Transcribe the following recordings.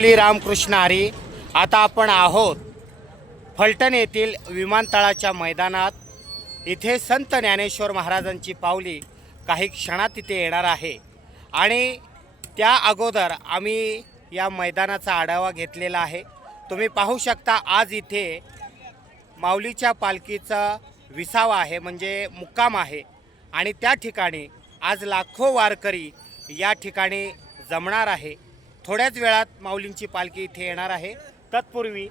श्री रामकृष्ण हरी. आता आपण आहोत फलटण येथील विमानतळाच्या मैदानात. इथे संत ज्ञानेश्वर महाराजांची पावली काही क्षणात इथे येणार आहे. आणि त्या अगोदर आम्ही या मैदानाचा आढावा घेतलेला आहे. तुम्ही पाहू शकता आज इथे माऊलीच्या पालखीचा विसावा आहे म्हणजे मुक्काम आहे. आणि त्या ठिकाणी आज लाखो वारकरी या ठिकाणी जमणार आहे. थोड्याच वेळात माऊलींची पालखी इथे येणार आहे. तत्पूर्वी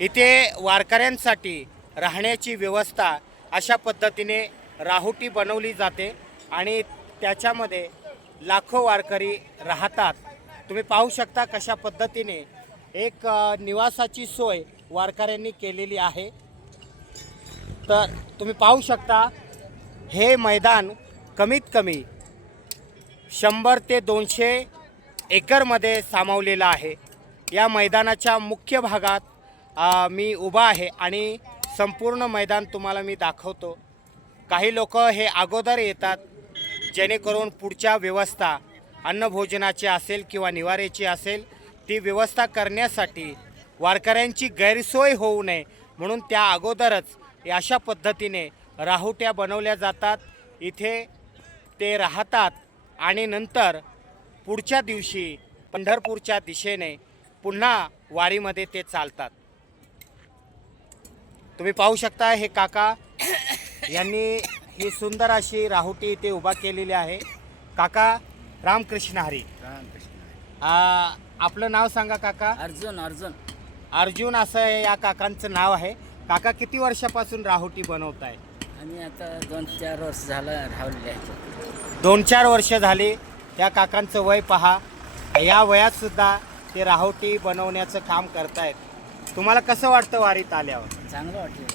इथे वारकऱ्यांसाठी राहण्याची व्यवस्था अशा पद्धतीने राहुटी बनवली जाते आणि त्याच्यामध्ये लाखो वारकरी राहतात. तुम्ही पाहू शकता कशा पद्धतीने एक निवासाची सोय वारकऱ्यांनी केलेली आहे. तर तुम्ही पाहू शकता हे मैदान कमीत कमी शंभर ते दोनशे एकरमध्ये सामावलेलं आहे. या मैदानाच्या मुख्य भागात मी उभा आहे आणि संपूर्ण मैदान तुम्हाला मी दाखवतो. काही लोक हे अगोदर येतात जेणेकरून पुढच्या व्यवस्था अन्नभोजनाची असेल किंवा निवाऱ्याची असेल ती व्यवस्था करण्यासाठी वारकऱ्यांची गैरसोय होऊ नये म्हणून त्या अगोदरच अशा पद्धतीने राहुट्या बनवल्या जातात. इथे ते राहतात आणि नंतर पुढच्या दिवशी पंढरपूरच्या दिशेने पुन्हा वारीमध्ये ते चालतात. तुम्ही पाहू शकता हे काका यांनी ही सुंदर अशी राहुटी इथे उभा केलेली आहे. काका रामकृष्ण हरी. आ, आपलं नाव सांगा काका. अर्जुन अर्जुन. अर्जुन असं या काकांचं नाव आहे. काका किती वर्षापासून राहुटी बनवताय? आम्ही आता दोन चार वर्ष झालं आहेत दोन चार वर्ष झाली. या काकांचं वय पहा. या वयात सुद्धा ते राहोटी बनवण्याचं काम करतायत. तुम्हाला कसं वाटतं वारीत आल्यावर? चांगलं वाटलं.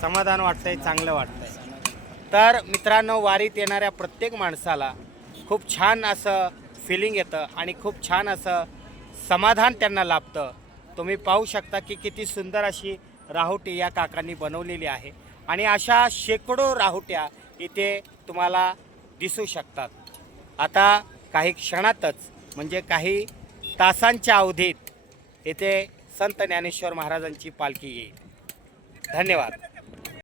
समाधान वाटतंय चांगलं वाटतंय. तर मित्रांनो वारीत येणाऱ्या प्रत्येक माणसाला खूप छान असं फिलिंग येतं आणि खूप छान असं समाधान त्यांना लाभतं. तुम्ही पाहू शकता की किती सुंदर अशी राहुटी या काकांनी बनवलेली आहे. आणि अशा शेकडो राहुट्या इथे तुम्हाला दिसू शकतात. आता काही क्षणातच म्हणजे काही तासांच्या अवधीत येथे संत ज्ञानेश्वर महाराजांची पालखी येईल. धन्यवाद.